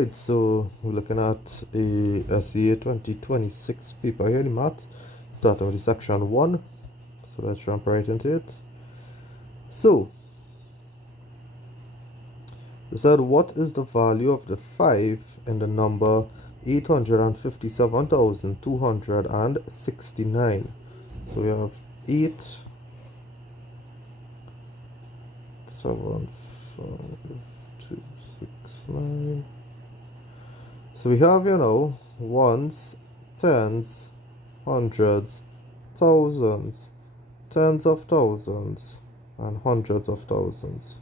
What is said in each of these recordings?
Right, so we're looking at the SEA 2026 paper here, the math, starting with the section 1. So let's jump right into it. So, we said what is the value of the 5 in the number 857,269? So we have 8, 7, 5, 2, 6, 9. So we have, ones, tens, hundreds, thousands, tens of thousands, and hundreds of thousands.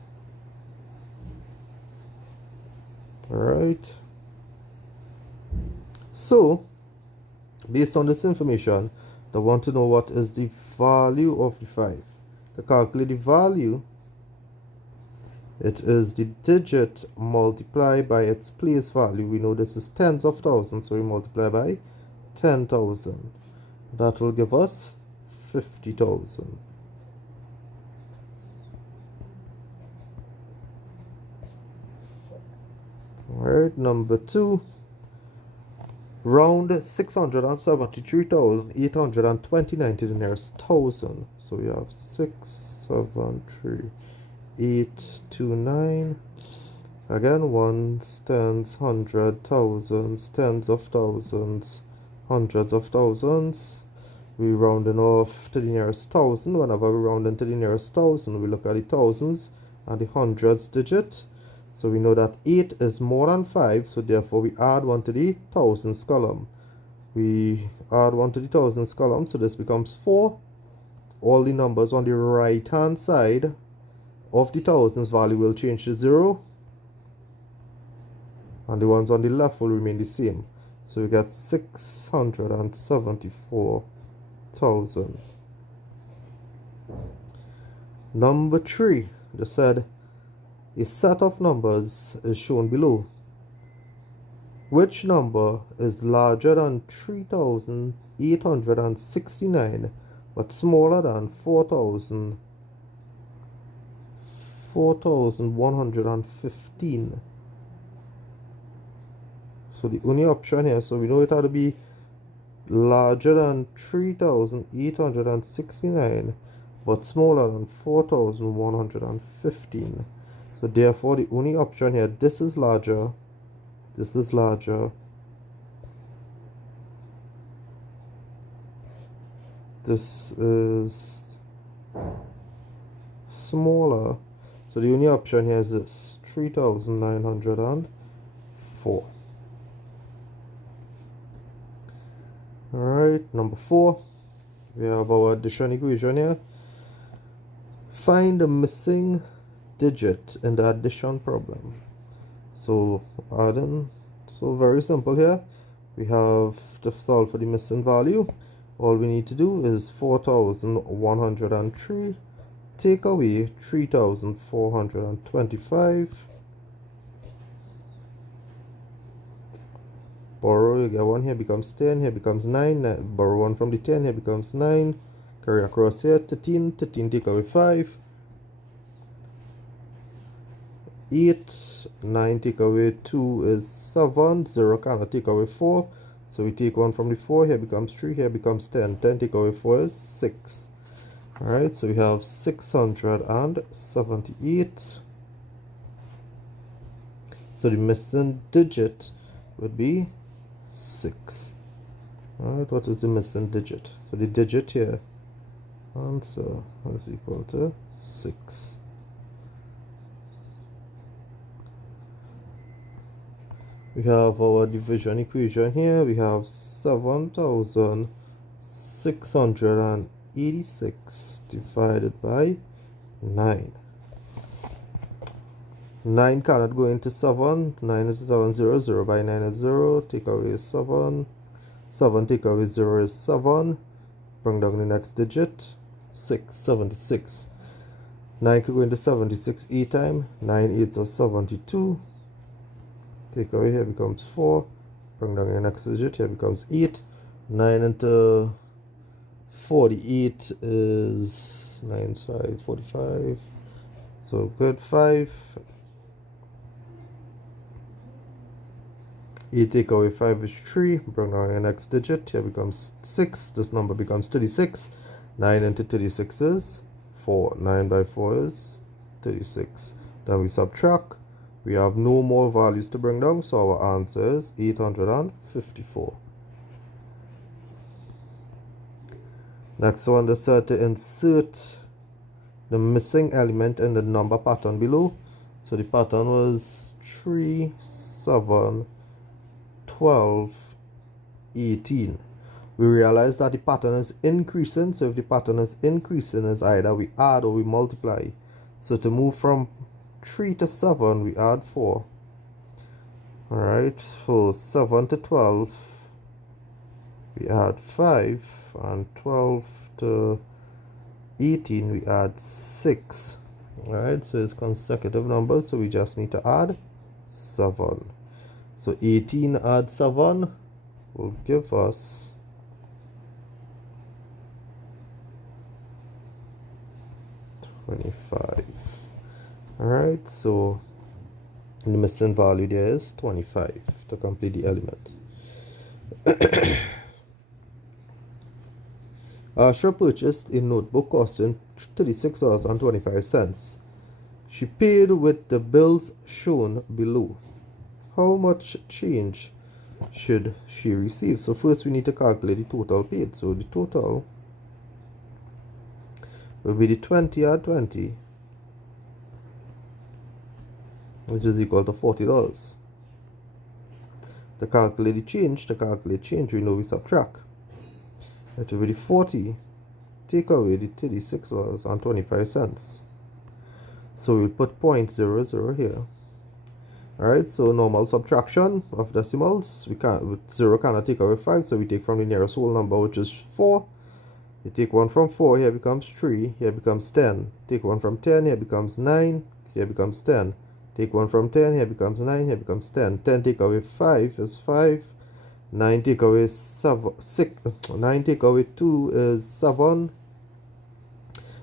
Alright. So, based on this information, they want to know what is the value of the 5. To calculate the value, it is the digit multiplied by its place value. We know this is tens of thousands, so we multiply by 10,000. That will give us 50,000. Alright, number 2. Round 673,829 to the nearest thousand. So we have 673,829. Again, ones, tens, hundred, thousands, tens of thousands, hundreds of thousands. We rounding off to the nearest thousand. Whenever we round into the nearest thousand, we look at the thousands and the hundreds digit. So we know that 8 is more than 5, so therefore we add 1 to the thousands column. We add 1 to the thousands column, so this becomes 4. All the numbers on the right hand side of the thousands value will change to 0, and the ones on the left will remain the same. So we get 674,000. Number 3, they said a set of numbers is shown below. Which number is larger than 3,869 but smaller than 4,115? So the only option here, so we know it had to be larger than 3,869 but smaller than 4,115. So therefore the only option here, this is larger, this is larger, this is smaller. So the only option here is this, 3,904. Alright, number 4. We have our addition equation here. Find the missing digit in the addition problem. So adding, so very simple here. We have to solve for the missing value. All we need to do is 4,103 take away 3,425. Borrow, you get 1 here becomes 10, here becomes 9. Borrow 1 from the 10, here becomes 9. Carry across here, 13, 13 take away 5. 8, 9 take away 2 is 7, 0 cannot take away 4. So we take 1 from the 4, here becomes 3, here becomes 10. 10 take away 4 is 6. Alright, so we have 678. So the missing digit would be 6. Alright, what is the missing digit? So the digit here, answer is equal to 6. We have our division equation here. We have 7,686 divided by 9. 9 cannot go into 7. 9 into 7, 0. 0 by 9 is 0. Take away 7. 7 take away 0 is 7. Bring down the next digit. 6. 76. 9 could go into 76 8 times. 9 8s are 72. Take away here becomes 4. Bring down the next digit. Here becomes 8. 9 into 48 is 9 is 5, 45. So good, 5. 8 take away 5 is 3. Bring down your next digit. Here becomes 6. This number becomes 36. 9 into 36 is 4. 9 by 4 is 36. Then we subtract. We have no more values to bring down, so our answer is 854. Next one, they said to insert the missing element in the number pattern below. So the pattern was 3, 7, 12, 18. We realize that the pattern is increasing, so if the pattern is increasing, is either we add or we multiply. So to move from 3 to 7, we add 4. Alright, so 7 to 12, we add 5, and 12 to 18, we add 6. Alright, so it's consecutive numbers, so we just need to add 7. So 18 add 7 will give us 25. Alright, so the missing value there is 25 to complete the element. Asha purchased a notebook costing $36.25. She paid with the bills shown below. How much change should she receive? So first we need to calculate the total paid. So the total will be the 20 add 20, which is equal to $40. To calculate change, we know we subtract. It will be the 40, take away the $36.25. So we'll put 0.00 here. Alright, so normal subtraction of decimals. We can't, with 0 cannot take away 5, so we take from the nearest whole number, which is 4. You take 1 from 4, here becomes 3, here becomes 10. Take 1 from 10, here becomes 9, here becomes 10. Take 1 from 10, here becomes 9, here becomes 10. 10 take away 5 is 5. 9 take away 7, 6. 9 take away 2 is 7.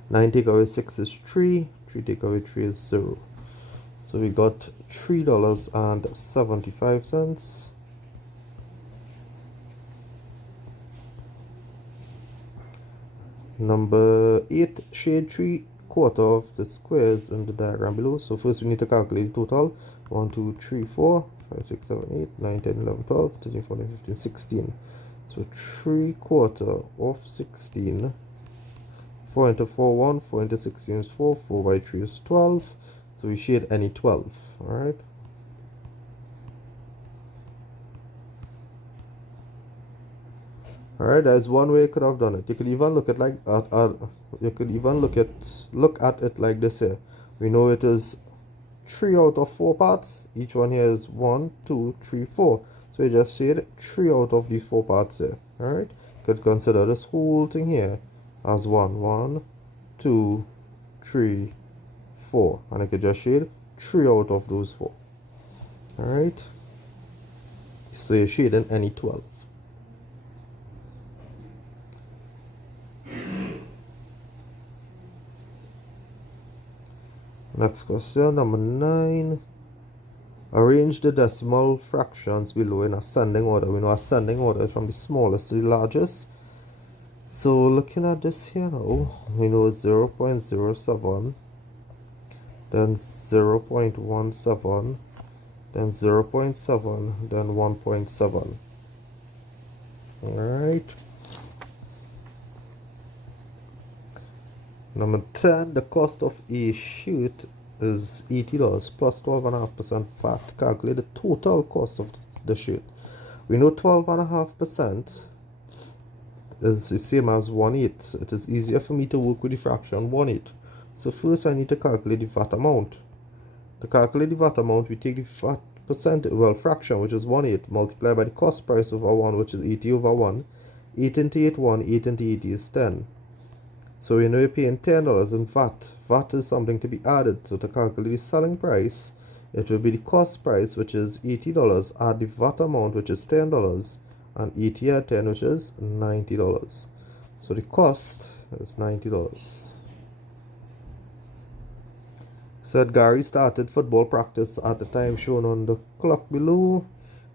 9 take away 6 is 3. 3 take away 3 is 0. So we got $3.75. Number 8, shade 3/4 of the squares in the diagram below. So first we need to calculate the total. 1, 2, 3, 4, 5, 6, 7, 8, 9, 10, 11, 12, 13, 14, 15, 16. So 3/4 of 16. 4 into 4, 1. 4 into 16 is 4. 4 by 3 is 12. So we shade any 12. Alright. Alright, there's one way you could have done it. You could even look at look at it like this here. We know it is 3 out of 4 parts. Each one here is 1, 2, 3, 4. So you just shade 3 out of these 4 parts here. Alright. You could consider this whole thing here as 1, 1, 2, 3, 4. And I could just shade 3 out of those 4. Alright. So you're shading any 12. Next question, number 9. Arrange the decimal fractions below in ascending order. We know ascending order is from the smallest to the largest. So looking at this here now, we know 0.07, then 0.17, then 0.7, then 1.7. Alright. Number 10, the cost of a shirt is $80 plus 12.5% VAT. Calculate the total cost of the shirt. We know 12.5% is the same as 1/8. It is easier for me to work with the fraction 1/8. So first I need to calculate the VAT amount. To calculate the VAT amount, we take the VAT fraction, which is 1/8, multiplied by the cost price over 1, which is 80 over 1. 8 into 8, 1. 8 into 80 is 10. So we know you're paying $10 in VAT. VAT is something to be added. So to calculate the selling price, it will be the cost price, which is $80, add the VAT amount, which is $10, and 80 at 10, which is $90. So the cost is $90. Said Gary started football practice at the time shown on the clock below.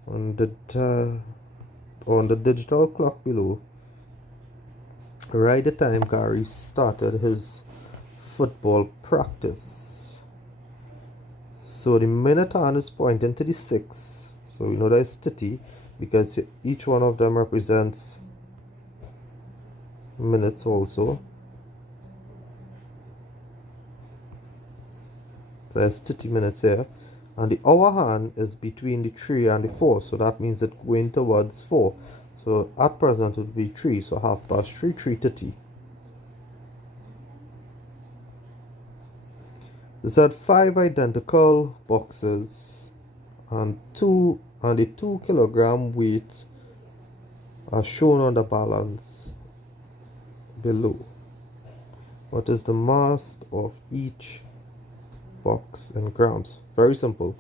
on the digital clock below, right the time Gary started his football practice. So the minute hand is pointing to the 6. So we know that it's 30 because each one of them represents minutes also. So there's 30 minutes here. And the hour hand is between the 3 and the 4. So that means it's going towards 4. So at present it would be 3. So 3:30, 3:30. This had 5 identical boxes and the 2 kilogram weight are shown on the balance below. What is the mass of each box in grams? Very simple.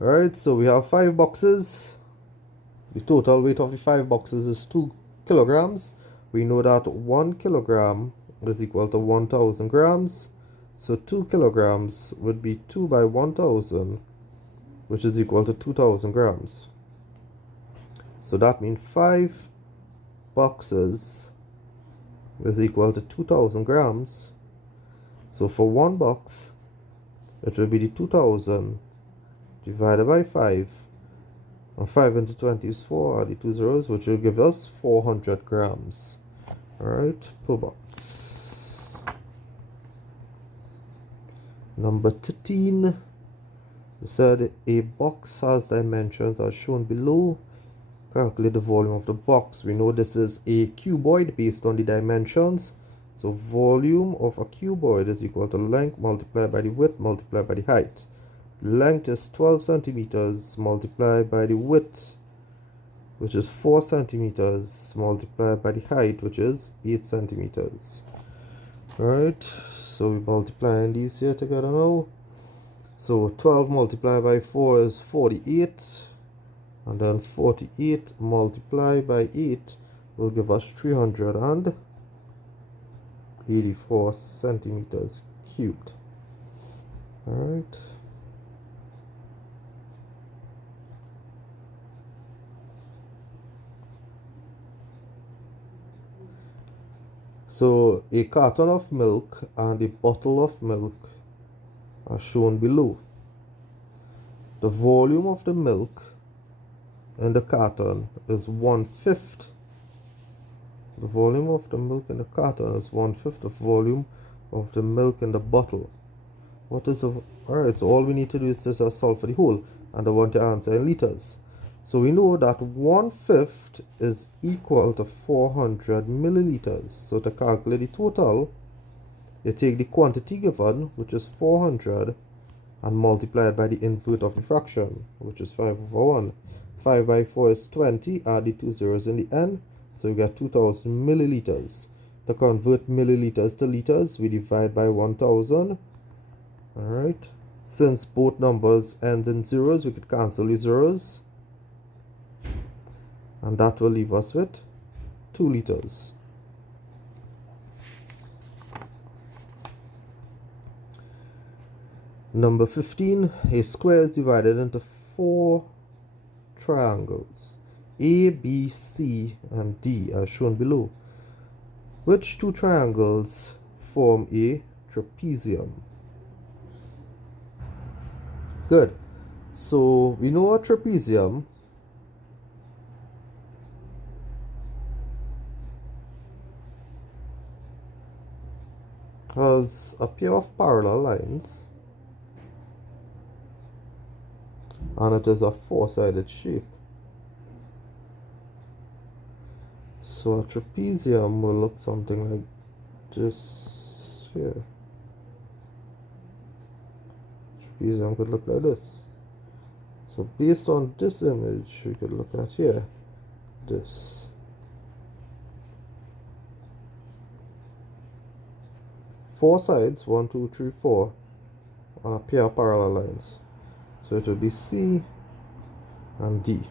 Alright, so we have 5 boxes. The total weight of the 5 boxes is 2 kilograms. We know that 1 kilogram is equal to 1000 grams. So 2 kilograms would be 2 by 1000, which is equal to 2000 grams. So that means 5 boxes is equal to 2000 grams. So for one box, it will be the 2000 divided by 5. And 5 into 20 is 4, add the 2 zeros, which will give us 400 grams. Alright, per box. Number 13. We said a box has dimensions as shown below. Calculate the volume of the box. We know this is a cuboid based on the dimensions. So volume of a cuboid is equal to length multiplied by the width multiplied by the height. Length is 12 centimeters multiplied by the width, which is 4 centimeters multiplied by the height, which is 8 centimeters. Alright, so we multiplying these here together now. So 12 multiplied by 4 is 48, and then 48 multiplied by 8 will give us 384 centimeters cubed. Alright. So a carton of milk and a bottle of milk are shown below. The volume of the milk in the carton is 1/5. The volume of the milk in the carton is 1/5 the volume of the milk in the bottle. What is the... Alright, so all we need to do is just solve for the whole, and I want to answer in liters. So we know that 1/5 is equal to 400 milliliters. So to calculate the total, you take the quantity given, which is 400, and multiply it by the invert of the fraction, which is 5/1. 5 by 4 is 20, add the 2 zeros in the end, so you get 2000 milliliters. To convert milliliters to liters, we divide by 1000. Alright, since both numbers end in zeros, we could cancel the zeros, and that will leave us with 2 liters. Number 15, a square is divided into 4 triangles, A, B, C, and D, as shown below. Which 2 triangles form a trapezium? Good. So we know a trapezium has a pair of parallel lines, and it is a 4-sided shape. So a trapezium will look something like this here. Trapezium could look like this. So based on this image, we could look at here, this. Four sides, 1, 2, 3, 4, on a pair of parallel lines. So it will be C and D.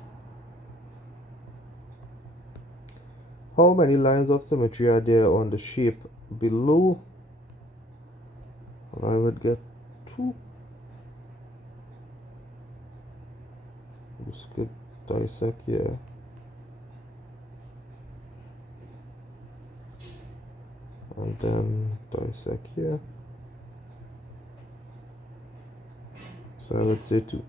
How many lines of symmetry are there on the shape below? Well, I would get 2. Just get dissect here. And then dissect here. So I would say 2.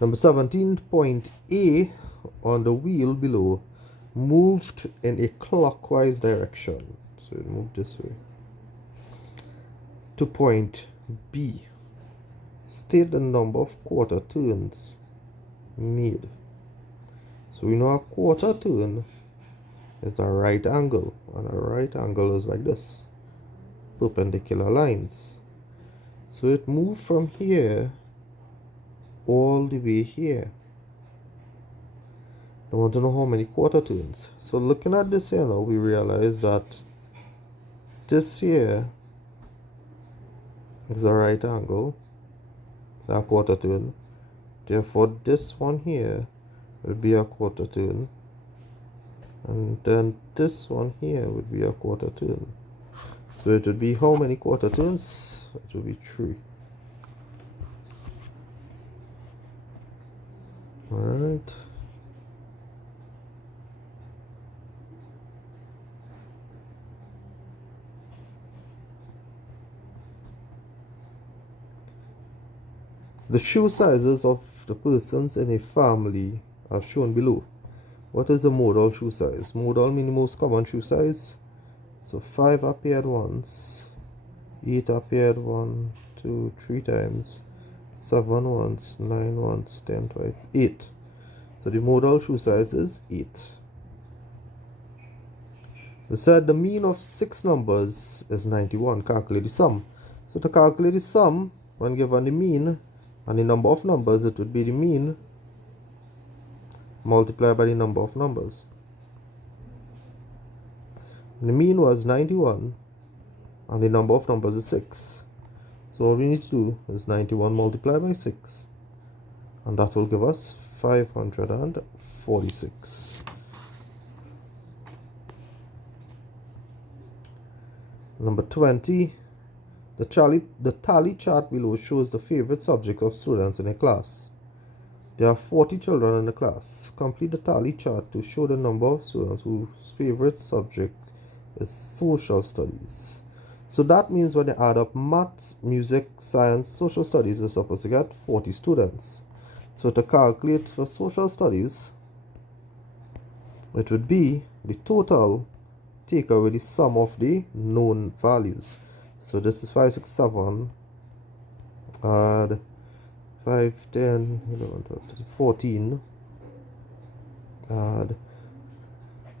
Number 17, point A on the wheel below moved in a clockwise direction. So it moved this way. To point B. State the number of quarter turns made. So we know a quarter turn is a right angle, and a right angle is like this, perpendicular lines. So it moved from here all the way here. I want to know how many quarter turns. So looking at this here now, we realize that this here is a right angle, a quarter turn. Therefore, this one here will be a quarter turn. And then this one here would be a quarter turn. So it would be how many quarter turns? It would be 3. Alright. The shoe sizes of the persons in a family are shown below. What is the modal shoe size? Modal means the most common shoe size. So 5 appeared once, 8 appeared 1, 2, 3 times, 7 once, 9 once, 10 twice, 8. So the modal shoe size is 8. We said the mean of 6 numbers is 91. Calculate the sum. So to calculate the sum, when given the mean and the number of numbers, it would be the mean multiplied by the number of numbers. The mean was 91 and the number of numbers is 6. So all we need to do is 91 multiplied by 6, and that will give us 546. Number 20, the tally chart below shows the favorite subject of students in a class. There are 40 children in the class. Complete the tally chart to show the number of students whose favorite subject is social studies. So that means when you add up maths, music, science, social studies, you're supposed to get 40 students. So to calculate for social studies, it would be the total take away the sum of the known values. So this is 5, 6, 7, add 5, 10, 11, 12, 13, 14, add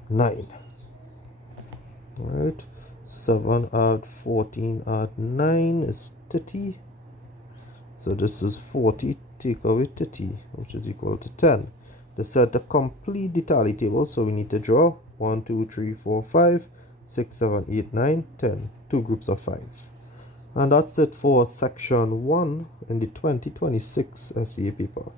9. Alright, 7 add 14 add 9 is 30. So this is 40, take away 30, which is equal to 10. They said to complete the tally table, so we need to draw 1, 2, 3, 4, 5, 6, 7, 8, 9, 10. 2 groups of 5. And that's it for section 1 in the 2026 SDA paper.